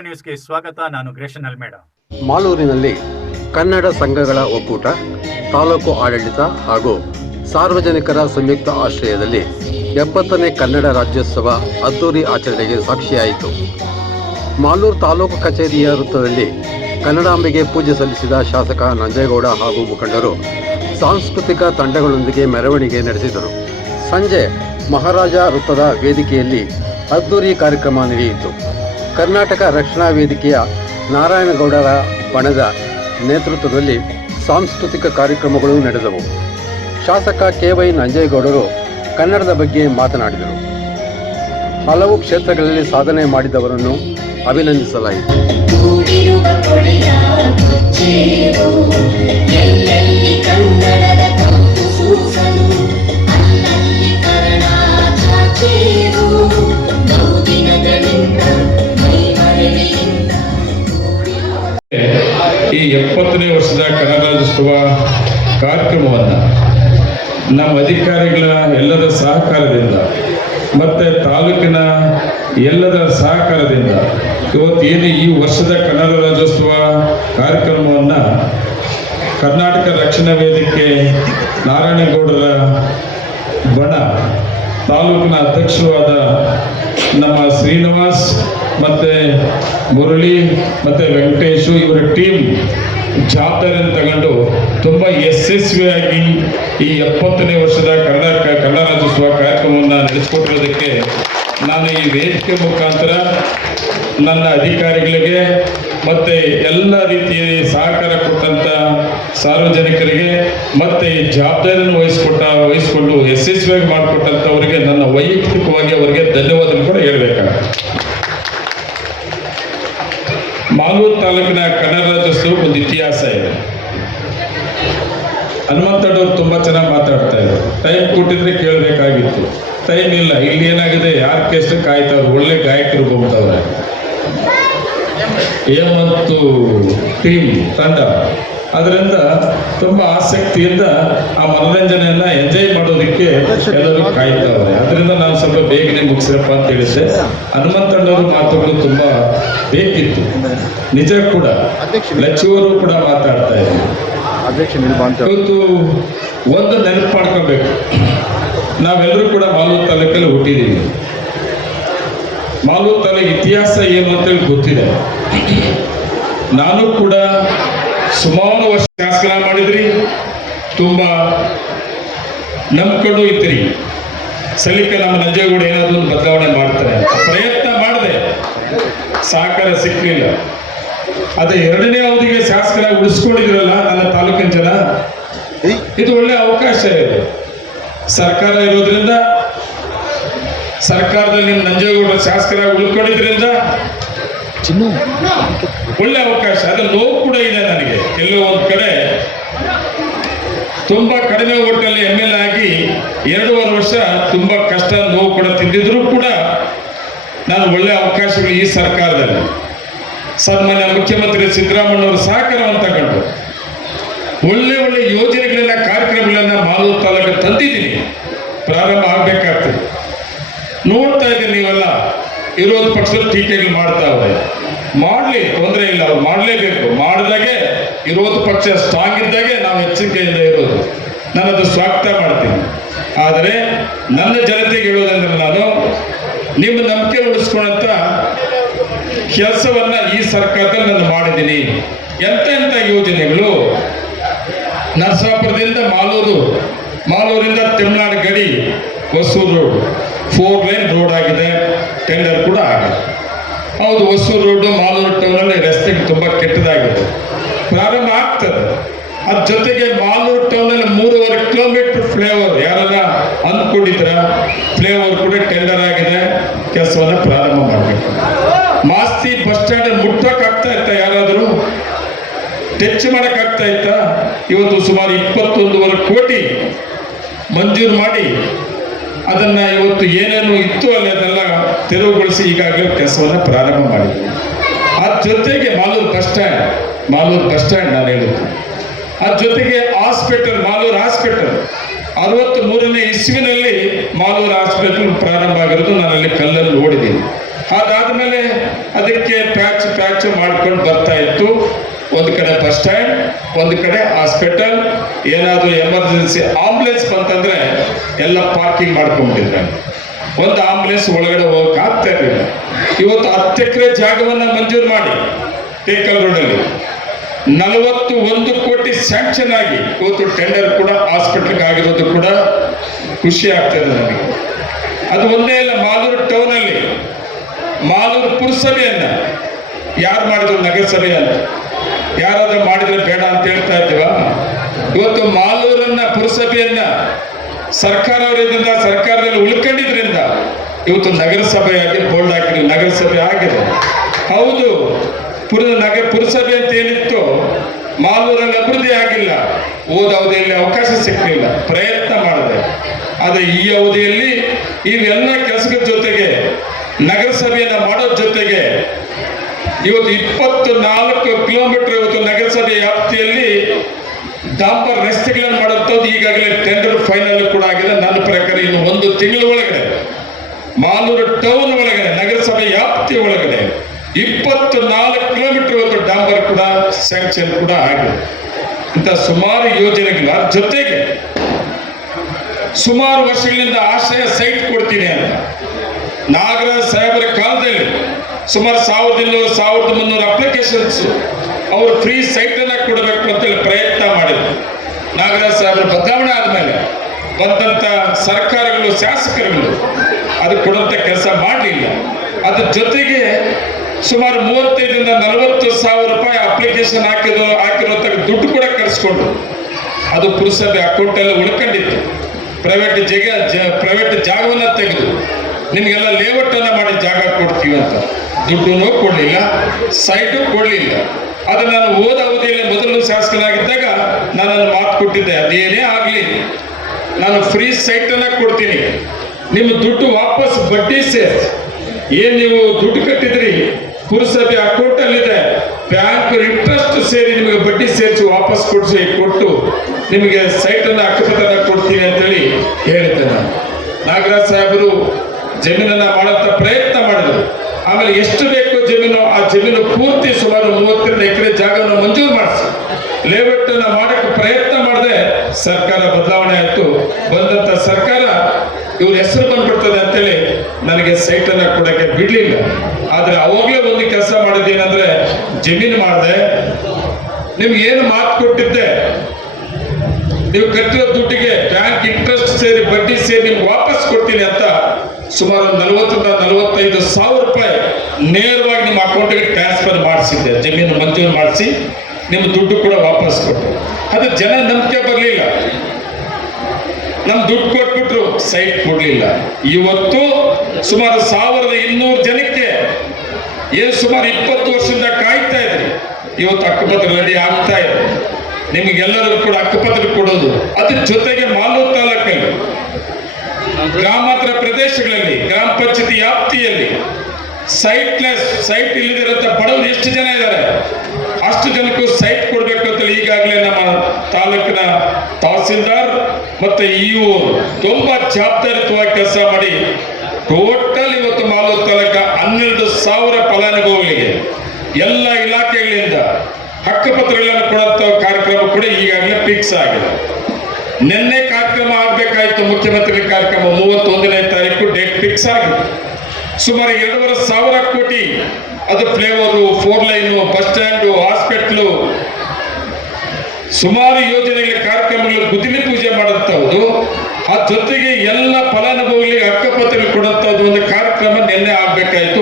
TV ನ್ಯೂಸ್ಗೆ ಸ್ವಾಗತ. ನಾನು ಗ್ರೇಷನ್ ಅಲ್ಮೇಡ. ಮಾಲೂರಿನಲ್ಲಿ ಕನ್ನಡ ಸಂಘಗಳ ಒಕ್ಕೂಟ, ತಾಲೂಕು ಆಡಳಿತ ಹಾಗೂ ಸಾರ್ವಜನಿಕರ ಸಂಯುಕ್ತ ಆಶ್ರಯದಲ್ಲಿ 70ನೇ ಕನ್ನಡ ರಾಜ್ಯೋತ್ಸವ ಅದ್ದೂರಿ ಆಚರಣೆಗೆ ಸಾಕ್ಷಿಯಾಯಿತು. ಮಾಲೂರು ತಾಲೂಕು ಕಚೇರಿಯ ವೃತ್ತದಲ್ಲಿ ಕನ್ನಡಾಂಬೆಗೆ ಪೂಜೆ ಸಲ್ಲಿಸಿದ ಶಾಸಕ ನಂಜೇಗೌಡ ಹಾಗೂ ಮುಖಂಡರು ಸಾಂಸ್ಕೃತಿಕ ತಂಡಗಳೊಂದಿಗೆ ಮೆರವಣಿಗೆ ನಡೆಸಿದರು. ಸಂಜೆ ಮಹಾರಾಜ ವೃತ್ತದ ವೇದಿಕೆಯಲ್ಲಿ ಅದ್ದೂರಿ ಕಾರ್ಯಕ್ರಮ ನಡೆಯಿತು. ಕರ್ನಾಟಕ ರಕ್ಷಣಾ ವೇದಿಕೆಯ ನಾರಾಯಣಗೌಡರ ಬಣದ ನೇತೃತ್ವದಲ್ಲಿ ಸಾಂಸ್ಕೃತಿಕ ಕಾರ್ಯಕ್ರಮಗಳು ನಡೆದವು. ಶಾಸಕ ಕೆ.ವೈ. ನಂಜೇಗೌಡರು ಕನ್ನಡದ ಬಗ್ಗೆ ಮಾತನಾಡಿದರು. ಹಲವು ಕ್ಷೇತ್ರಗಳಲ್ಲಿ ಸಾಧನೆ ಮಾಡಿದವರನ್ನು ಅಭಿನಂದಿಸಲಾಯಿತು. ಈ 70ನೇ ವರ್ಷದ ಕನ್ನಡ ರಾಜ್ಯೋತ್ಸವ ಕಾರ್ಯಕ್ರಮವನ್ನು ನಮ್ಮ ಅಧಿಕಾರಿಗಳ ಎಲ್ಲರ ಸಹಕಾರದಿಂದ ಮತ್ತು ತಾಲೂಕಿನ ಎಲ್ಲರ ಸಹಕಾರದಿಂದ ಇವತ್ತೇನು ಈ ವರ್ಷದ ಕನ್ನಡ ರಾಜ್ಯೋತ್ಸವ ಕಾರ್ಯಕ್ರಮವನ್ನು ಕರ್ನಾಟಕ ರಕ್ಷಣಾ ವೇದಿಕೆ ನಾರಾಯಣಗೌಡರ ಬಣ ತಾಲೂಕಿನ ಅಧ್ಯಕ್ಷರು ಆದ ನಮ್ಮ ಶ್ರೀನಿವಾಸ್ ಮತ್ತು ಮುರಳಿ ಮತ್ತು ವೆಂಕಟೇಶು ಇವರ ಟೀಮ್ ಜವಾಬ್ದಾರಿಯನ್ನು ತಗೊಂಡು ತುಂಬ ಯಶಸ್ವಿಯಾಗಿ ಈ 70ನೇ ವರ್ಷದ ಕನ್ನಡ ರಾಜ್ಯೋತ್ಸವ ಕಾರ್ಯಕ್ರಮವನ್ನು ನಡೆಸಿಕೊಟ್ಟಿರೋದಕ್ಕೆ ನಾನು ಈ ವೇದಿಕೆ ಮುಖಾಂತರ ನನ್ನ ಅಧಿಕಾರಿಗಳಿಗೆ ಮತ್ತು ಎಲ್ಲ ರೀತಿಯ ಸಹಕಾರ ಕೊಟ್ಟಂಥ ಸಾರ್ವಜನಿಕರಿಗೆ ಮತ್ತು ಈ ಜವಾಬ್ದಾರಿಯನ್ನು ವಹಿಸಿಕೊಂಡು ಯಶಸ್ವಿಯಾಗಿ ಮಾಡಿಕೊಟ್ಟಂಥವರಿಗೆ ನನ್ನ ವೈಯಕ್ತಿಕವಾಗಿ ಅವರಿಗೆ ಧನ್ಯವಾದಗಳು ಕೂಡ ಹೇಳಬೇಕಾಗುತ್ತೆ. ಮಾಲೂರು ತಾಲೂಕಿನ ಕನ್ನಡ ರಾಜ್ಯೋತ್ಸವ ಒಂದು ಇತಿಹಾಸ ಇದೆ. ಹನುಮಂತಣ್ಣವ್ರು ತುಂಬ ಚೆನ್ನಾಗಿ ಮಾತಾಡ್ತಾ ಇದ್ರು. ಟೈಮ್ ಕೊಟ್ಟಿದ್ರೆ ಕೇಳಬೇಕಾಗಿತ್ತು, ಟೈಮ್ ಇಲ್ಲ. ಇಲ್ಲಿ ಏನಾಗಿದೆ, ಆರ್ಕೆಸ್ಟ್ರಾ ಕಾಯ್ತಾವ್ರು, ಒಳ್ಳೆ ಗಾಯಕರು ಬಂದವ್ರೆ. ಮತ್ತು ಟೀಮ್ ತಂಡ ಅದರಿಂದ ತುಂಬ ಆಸಕ್ತಿಯಿಂದ ಆ ಮನೋರಂಜನೆಯನ್ನು ಎಂಜಾಯ್ ಮಾಡೋದಕ್ಕೆ ಎಲ್ಲರೂ ಕಾಯ್ತಾವ್ರೆ. ಅದರಿಂದ ನಾನು ಸ್ವಲ್ಪ ಬೇಗನೆ ಮುಗಿಸ್ರಪ್ಪ ಅಂತ ಹೇಳಿದ್ದೆ. ಹನುಮಂತಣ್ಣವ್ರ ಮಾತುಗಳು ತುಂಬ ಬೇಕಿತ್ತು, ನಿಜ ಕೂಡ. ಲಕ್ಷ್ಮಿಯವರು ಕೂಡ ಮಾತಾಡ್ತಾ ಇದ್ರು. ಇವತ್ತು ಒಂದು ನೆನಪು ಮಾಡ್ಕೋಬೇಕು, ನಾವೆಲ್ಲರೂ ಕೂಡ ಮಾಲೂರು ತಾಲೂಕಲ್ಲಿ ಹುಟ್ಟಿದ್ದೀವಿ. ಮಾಲೂರು ತಾಲೂಕು ಇತಿಹಾಸ ಏನು ಅಂತೇಳಿ ಗೊತ್ತಿದೆ. ನಾನು ಕೂಡ ಸುಮಾರು ವರ್ಷ ಶಾಸನ ಮಾಡಿದ್ರಿ, ತುಂಬ ನಂಬ್ಕೊಂಡು ಇದ್ರಿ. ಸಲಿಕೆ ನಮ್ಮ ನಂಜೇಗೌಡ ಏನಾದರೂ ಒಂದು ಬದಲಾವಣೆ ಮಾಡ್ತಾರೆ ಅಂತ ಪ್ರಯತ್ನ ಮಾಡಿದೆ, ಸಹಕಾರ ಸಿಕ್ಕಲಿಲ್ಲ. ಅದೇ 2ನೇ ಅವಧಿಗೆ ಶಾಸಕರಾಗಿ ಉಳಿಸ್ಕೊಂಡಿದ್ರಲ್ಲ ನನ್ನ ತಾಲೂಕಿನ ಜನ, ಇದು ಒಳ್ಳೆ ಅವಕಾಶ ಇದೆ. ಸರ್ಕಾರ ಇರೋದ್ರಿಂದ, ಸರ್ಕಾರದಲ್ಲಿ ನಿಮ್ಮ ನಂಜೇಗೌಡ ಶಾಸಕರಾಗಿ ಉಳ್ಕೊಂಡಿದ್ರಿಂದ ಒಳ್ಳೆ ಅವಕಾಶ. ಅದು ನೋವು ಕೂಡ ಇದೆ ನನಗೆ. ಎಲ್ಲೋ ಒಂದು ಕಡೆ ತುಂಬ ಕಡಿಮೆ ಓಟಲ್ಲಿ MLA ಆಗಿ 2.5 ವರ್ಷ ತುಂಬ ಕಷ್ಟ ನೋವು ಕೂಡ ತಿಂದಿದ್ರು ಕೂಡ ನಾನು ಒಳ್ಳೆ ಅವಕಾಶಗಳು ಈ ಸರ್ಕಾರದಲ್ಲಿ ಸನ್ಮಾನ್ಯ ಮುಖ್ಯಮಂತ್ರಿ ಸಿದ್ದರಾಮಯ್ಯನವರ ಸಹಕಾರವನ್ನು ತಗೊಂಡು ಒಳ್ಳೆ ಒಳ್ಳೆ ಯೋಜನೆಗಳನ್ನ, ಕಾರ್ಯಕ್ರಮಗಳನ್ನ ಮಾಲೂರು ತಾಲೂಕು ತಂದಿದ್ದೀನಿ. ಪ್ರಾರಂಭ ಆಗಬೇಕಾಗ್ತದೆ. ನೋಡ್ತಾ ಇದ್ದೀನಿ, ನೀವೆಲ್ಲ ವಿರೋಧ ಪಕ್ಷದ ಟೀಕೆಗಳು ಮಾಡ್ತಾವ್ರೆ. ಮಾಡಲಿ, ತೊಂದರೆ ಇಲ್ಲ, ಅವ್ರು ಮಾಡಲೇಬೇಕು. ಮಾಡಿದಾಗೆ ವಿರೋಧ ಪಕ್ಷ ಸ್ಟ್ರಾಂಗ್ ಇದ್ದಾಗೆ ನಾವು ಎಚ್ಚರಿಕೆಯಿಂದ ಇರೋದು. ನಾನು ಅದು ಸ್ವಾಗತ ಮಾಡ್ತೀನಿ. ಆದರೆ ನನ್ನ ಜನತೆಗೆ ಹೇಳೋದಂದ್ರೆ, ನಾನು ನಿಮ್ಮ ನಂಬಿಕೆ ಉಳಿಸ್ಕೊಂಡಂತ ಕೆಲಸವನ್ನ ಈ ಸರ್ಕಾರದಲ್ಲಿ ನಾನು ಮಾಡಿದ್ದೀನಿ. ಎಂತ ಯೋಜನೆಗಳು, ನರಸಾಪುರದಿಂದ ಮಾಲೂರಿಂದ ತಮಿಳುನಾಡು ಗಡಿ ಹೊಸೂರು ರೋಡ್ 4 ಲೈನ್ ರೋಡ್ ಆಗಿದೆ, ಟೆಂಡರ್ ಕೂಡ ಆಗಿದೆ. ಹೌದು, ಹೊಸೂರು ರೋಡ್ ಮಾಲೂರು ಟೌನಲ್ಲಿ ರಸ್ತೆಗೆ ತುಂಬ ಕೆಟ್ಟದಾಗಿದೆ, ಪ್ರಾರಂಭ ಆಗ್ತದೆ. ಅದ್ರ ಜೊತೆಗೆ ಮಾಲೂರು ಟೌನಲ್ಲಿ 3.5 ಕಿಲೋಮೀಟರ್ ಫ್ಲೇವರ್ ಯಾರೆಲ್ಲ ಅಂದ್ಕೊಂಡಿದ್ರ ಫ್ಲೇವರ್ ಕೂಡ ಟೆಂಡರ್ ಆಗಿದೆ, ಕೆಲಸವನ್ನು ಪ್ರಾರಂಭ ಮಾಡಬೇಕು. ಮಾಸ್ತಿ ಬಸ್ ಸ್ಟ್ಯಾಂಡ್ ಮುಟ್ಟಕ್ಕಾಗ್ತಾ ಇತ್ತ, ಯಾರಾದರೂ ಟಚ್ ಮಾಡೋಕ್ಕಾಗ್ತಾ ಇತ್ತ? ಇವತ್ತು ಸುಮಾರು 21.5 ಕೋಟಿ ಮಂಜೂರು ಮಾಡಿ ಅದನ್ನು ಇವತ್ತು ಏನೇನು ಇತ್ತು ಅಲ್ಲಿ ಅದನ್ನೆಲ್ಲ ತೆರವುಗೊಳಿಸಿ ಈಗಾಗಲೇ ಕೆಲಸವನ್ನು ಪ್ರಾರಂಭ ಮಾಡಿದ್ವಿ. ಅದ್ರ ಜೊತೆಗೆ ಮಾಲೂರು ಬಸ್ ಸ್ಟ್ಯಾಂಡ್ ನಾನು ಹೇಳಿದ್ದು. ಅದ್ರ ಜೊತೆಗೆ ಹಾಸ್ಪಿಟಲ್, ಮಾಲೂರು ಹಾಸ್ಪಿಟಲ್ 63ನೇ ಇಸ್ವಿನಲ್ಲಿ ಮಾಲೂರು ಹಾಸ್ಪಿಟಲ್ ಪ್ರಾರಂಭ ಆಗಿರೋದು ನಾನು ಅಲ್ಲಿ ಕಲ್ಲಲ್ಲಿ ನೋಡಿದ್ದೀನಿ. ಅದಾದ್ಮೇಲೆ ಅದಕ್ಕೆ ಪ್ಯಾಚ್ ಮಾಡ್ಕೊಂಡು ಬರ್ತಾ ಇತ್ತು. ಒಂದು ಕಡೆ ಬಸ್ ಸ್ಟ್ಯಾಂಡ್, ಒಂದು ಕಡೆ ಹಾಸ್ಪಿಟಲ್. ಏನಾದರೂ ಎಮರ್ಜೆನ್ಸಿ ಆಂಬುಲೆನ್ಸ್ ಬಂತಂದ್ರೆ ಎಲ್ಲ ಪಾರ್ಕಿಂಗ್ ಮಾಡ್ಕೊಂಡ್ಬಿಟ್ಟಿದ್ರೆ ಒಂದು ಆಂಬುಲೆನ್ಸ್ ಒಳಗಡೆ ಹೋಗಕ್ಕೆ ಆಗ್ತಾ ಇರಲಿಲ್ಲ. ಇವತ್ತು 10 ಎಕರೆ ಜಾಗವನ್ನ ಮಂಜೂರು ಮಾಡಿ ಟೇಕಲ್ ರೋಡಲ್ಲಿ 41 ಕೋಟಿ ಸ್ಯಾಂಕ್ಷನ್ ಆಗಿ ಇವತ್ತು ಟೆಂಡರ್ ಕೂಡ ಹಾಸ್ಪಿಟಲ್ಗೆ ಆಗಿರೋದು ಕೂಡ ಖುಷಿ ಆಗ್ತದೆ ನನಗೆ. ಅದು ಒಂದೇ ಅಲ್ಲ, ಮಾಲೂರು ಟೌನ್ ಅಲ್ಲಿ ಮಾಲೂರು ಪುರಸಭೆಯನ್ನ ಯಾರು ಮಾಡಿದ್ರು, ನಗರಸಭೆಯನ್ನ ಯಾರಾದ್ರೂ ಮಾಡಿದ್ರೆ ಬೇಡ ಅಂತ ಹೇಳ್ತಾ ಇದ್ದೀವ. ಇವತ್ತು ಮಾಲೂರನ್ನ ಪುರಸಭೆಯನ್ನ ಸರ್ಕಾರದಲ್ಲಿ ಉಳ್ಕೊಂಡಿದ್ರಿಂದ ಇವತ್ತು ನಗರಸಭೆಯಾಗಿ ಬೋಲ್ಡ್ ಹಾಕಿದ್ವಿ, ನಗರಸಭೆ ಆಗಿದೆ. ಹೌದು, ಪುರಸಭೆ ಅಂತ ಏನಿತ್ತು ಮಾಲೂರಲ್ಲಿ ಅಭಿವೃದ್ಧಿ ಆಗಿಲ್ಲ, ಹೋದ ಅವಧಿಯಲ್ಲಿ ಅವಕಾಶ ಸಿಕ್ಕಲಿಲ್ಲ, ಪ್ರಯತ್ನ ಮಾಡಿದೆ. ಆದರೆ ಈ ಅವಧಿಯಲ್ಲಿ ಇವೆಲ್ಲ ಕೆಲಸಗಳ ಜೊತೆಗೆ ನಗರಸಭೆಯನ್ನ ಮಾಡೋ ಜೊತೆಗೆ ಇವತ್ತು 24 ಕಿಲೋಮೀಟರ್ ಇವತ್ತು ನಗರಸಭೆ ವ್ಯಾಪ್ತಿಯಲ್ಲಿ ಡಾಂಬರ್ ರಸ್ತೆಗಳನ್ನು ಮಾಡುವಂಥದ್ದು ಈಗಾಗಲೇ ಟೆಂಡರ್ ಫೈನಲ್ ಕೂಡ ಆಗಿದೆ. ನನ್ನ ಪ್ರಕಾರ ಇನ್ನು 1 ತಿಂಗಳ ಒಳಗಡೆ ಮಾಲೂರು ಟೌನ್ ಒಳಗಡೆ ನಗರಸಭೆ ವ್ಯಾಪ್ತಿ ಒಳಗಡೆ 24 ಕಿಲೋಮೀಟರ್ ಇವತ್ತು ಡಾಂಬರ್ ಕೂಡ ಸ್ಯಾಂಕ್ಷನ್ ಕೂಡ ಆಗಿದೆ. ಇಂಥ ಸುಮಾರು ಯೋಜನೆಗಳ ಜೊತೆಗೆ ಸುಮಾರು ವರ್ಷಗಳಿಂದ ಆಶ್ರಯ ಸೈಟ್ ಕೊಡ್ತೀನಿ ಅಂತ ನಾಗರಾಜ್ ಸಾಹೇಬರ ಕಾಲದಲ್ಲಿ ಸುಮಾರು 1200-1300 ಅಪ್ಲಿಕೇಶನ್ಸ್ ಅವರು ಫ್ರೀ ಸೈಟ್ ಅನ್ನ ಕೊಡಬೇಕು ಅಂತೇಳಿ ಪ್ರಯತ್ನ ಮಾಡಿದ್ರು. ನಾಗರಾಜ್ ಸಾಹೇಬರ ಬದಲಾವಣೆ ಆದ್ಮೇಲೆ ಬಂದಂತ ಸರ್ಕಾರಗಳು, ಶಾಸಕರುಗಳು ಅದು ಕೊಡುವಂತ ಕೆಲಸ ಮಾಡಲಿಲ್ಲ. ಅದ್ರ ಜೊತೆಗೆ ಸುಮಾರು 35,000-40 ಸಾವಿರ ರೂಪಾಯಿ ಅಪ್ಲಿಕೇಶನ್ ಹಾಕಿರುವಂತ ದುಡ್ಡು ಕೂಡ ಕರೆಸ್ಕೊಂಡು ಅದು ಪುರಸಭೆ ಅಕೌಂಟ್ ಎಲ್ಲ ಉಳ್ಕೊಂಡಿತ್ತು. ಪ್ರೈವೇಟ್ ಜಾಗವನ್ನ ತೆಗೆದು ನಿಮಗೆಲ್ಲ ಲೇಔಟ್ ಅನ್ನ ಮಾಡಿ ಜಾಗ ಕೊಡ್ತೀವಿ ಅಂತ ದುಡ್ಡು ಕೊಡ್ಲಿಲ್ಲ, ಸೈಟು ಕೊಡ್ಲಿಲ್ಲ. ಅದು ನಾನು ಹೋದ ಅವಧಿಯಲ್ಲಿ ಮೊದಲು ಶಾಸಕನಾಗಿದ್ದಾಗ ನಾನು ಮಾತು ಕೊಟ್ಟಿದ್ದೆ, ಅದೇನೇ ಆಗ್ಲಿ ನಾನು ಫ್ರೀ ಸೈಟ್ ಅನ್ನ ಕೊಡ್ತೀನಿ, ನಿಮ್ಮ ದುಡ್ಡು ವಾಪಸ್ ಬಡ್ಡಿ ಸೇರಿಸಿ ಏನ್ ನೀವು ದುಡ್ಡು ಕಟ್ಟಿದ್ರಿ ಪುರಸಭೆ ಅಕೌಂಟ್ ಅಲ್ಲಿದೆ, ಬ್ಯಾಂಕ್ ಇಂಟ್ರೆಸ್ಟ್ ಸೇರಿ ನಿಮಗೆ ಬಡ್ಡಿ ಸೇರಿಸಿ ವಾಪಸ್ ಕೊಟ್ಟು ನಿಮಗೆ ಸೈಟ್ ಅನ್ನ ಹಕ್ಕುಪತ್ರ ಕೊಡ್ತೀನಿ ಅಂತೇಳಿ ಹೇಳಿದ್ದೆ ನಾನು. ನಾಗರಾಜ್ ಸಾಹೇಬರು ಜಮೀನನ್ನ ಮಾಡಂತ ಪ್ರಯತ್ನ ಮಾಡಿದ್ರು. ಆಮೇಲೆ ಎಷ್ಟು ಬೇಕು ಜಮೀನು, ಆ ಜಮೀನು ಪೂರ್ತಿ ಸುಮಾರು 32 ಎಕರೆ ಜಾಗವನ್ನು ಮಂಜೂರು ಮಾಡಿಸಿ ಲೇಔಟ್ ಅನ್ನ ಮಾಡಕ್ಕೆ ಪ್ರಯತ್ನ ಮಾಡದೆ ಸರ್ಕಾರ ಬದಲಾವಣೆ ಆಯ್ತು. ಬಂದಂತ ಸರ್ಕಾರ ಇವ್ರ ಹೆಸರು ಬಂದ್ಬಿಡ್ತದೆ ಅಂತೇಳಿ ನನಗೆ ಸೈಟ್ ಅನ್ನ ಕೊಡಕ್ಕೆ ಬಿಡ್ಲಿಲ್ಲ. ಆದ್ರೆ ಅವಾಗಲೇ ಒಂದು ಕೆಲಸ ಮಾಡಿದ್ದೇನಂದ್ರೆ ಜಮೀನು ಮಾಡಿದೆ, ನಿಮ್ಗೆ ಏನು ಮಾತು ಕೊಟ್ಟಿದ್ದೆ ನೀವು ಕಟ್ಟಿರೋ ದುಡ್ಡಿಗೆ ಬ್ಯಾಂಕ್ ಇಂಟ್ರೆಸ್ಟ್ ಸೇರಿ ಬಡ್ಡಿ ಸೇರಿ ನಿಮ್ಗೆ ವಾಪಸ್ ಕೊಡ್ತೀನಿ ಅಂತ ಸುಮಾರು 40,000-45 ಸಾವಿರ ರೂಪಾಯಿ ನೇರವಾಗಿ ನಿಮ್ಮ ಅಕೌಂಟ್ಗೆ ಟ್ರಾನ್ಸ್ಫರ್ ಮಾಡಿಸಿದ್ದೆ. ಜಮೀನು ಮಂಜೂರು ಮಾಡಿಸಿ ನಿಮ್ಮ ದುಡ್ಡು ಕೂಡ ವಾಪಸ್ ಕೊಟ್ಟು ಅದು ಜನ ನಂಬಿಕೆ ಬರಲಿಲ್ಲ. ನಮ್ ದುಡ್ಡು ಕೊಟ್ಬಿಟ್ರು, ಸೈಟ್ ಕೊಡ್ಲಿಲ್ಲ. ಇವತ್ತು ಸುಮಾರು 1200 ಜನಕ್ಕೆ ಏನು ಸುಮಾರು 20 ವರ್ಷದಿಂದ ಕಾಯ್ತಾ ಇದ್ರಿ, ಇವತ್ತು ಹಕ್ಕುಪತ್ರ ರೆಡಿ ಆಗ್ತಾ ಇದೆ. ನಿಮಗೆಲ್ಲರಿಗೂ ಕೂಡ ಹಕ್ಕುಪತ್ರ ಕೊಡೋದು. ಅದ್ರ ಜೊತೆಗೆ ಮಾಲೂರು ತಾಲೂಕಲ್ಲಿ ಗ್ರಾಮಾಂತರ ಪ್ರದೇಶಗಳಲ್ಲಿ ಗ್ರಾಮ ಪಂಚಾಯತಿ ವ್ಯಾಪ್ತಿಯಲ್ಲಿ ಸೈಟ್ ಇಲ್ಲದಿರಂತ ಬಡವರು ಎಷ್ಟು ಜನ ಇದ್ದಾರೆ ಅಷ್ಟು ಜನಕ್ಕೂ ಸೈಟ್ ಕೊಡ್ಬೇಕು ಅಂತ ಈಗಾಗಲೇ ನಮ್ಮ ತಾಲೂಕಿನ ತಹಸೀಲ್ದಾರ್ ಮತ್ತೆ ಇಒ ತುಂಬಾ ಜವಾಬ್ದಾರಿಯುತವಾಗಿ ಕೆಲಸ ಮಾಡಿ ಟೋಟಲ್ ಇವತ್ತು ಮಾಲೂರು ತಾಲೂಕ 12,000 ಫಲಾನುಭವಿಗಳಿಗೆ ಎಲ್ಲ ಇಲಾಖೆಗಳಿಂದ ಹಕ್ಕುಪತ್ರಗಳನ್ನು ಕೊಡುವಂತ ಕಾರ್ಯಕ್ರಮ ಕೂಡ ಈಗಾಗಲೇ ಫಿಕ್ಸ್ ಆಗಿದೆ. ನಿನ್ನೆ ಕಾರ್ಯಕ್ರಮ ಆಗ್ಬೇಕಾಯ್ತು, ಮುಖ್ಯಮಂತ್ರಿ ಕಾರ್ಯಕ್ರಮ 31ನೇ ತಾರೀಕು ಡೇಟ್ ಫಿಕ್ಸ್ ಆಗಿದೆ. ಸುಮಾರು 2,500 ಕೋಟಿ ಅದು flavour, 4 line, bus stand, hospital, ಸುಮಾರು ಯೋಜನೆಗಳ ಕಾರ್ಯಕ್ರಮಗಳು ಗುದ್ದಲಿ ಪೂಜೆ ಮಾಡುವಂಥದ್ದು. ಆ ಜೊತೆಗೆ ಎಲ್ಲ ಫಲಾನುಭವಿಗಳಿಗೆ ಹಕ್ಕುಪತ್ರ ಕೊಡುವಂಥದ್ದು ಒಂದು ಕಾರ್ಯಕ್ರಮ ನಿನ್ನೆ ಆಗ್ಬೇಕಾಯ್ತು.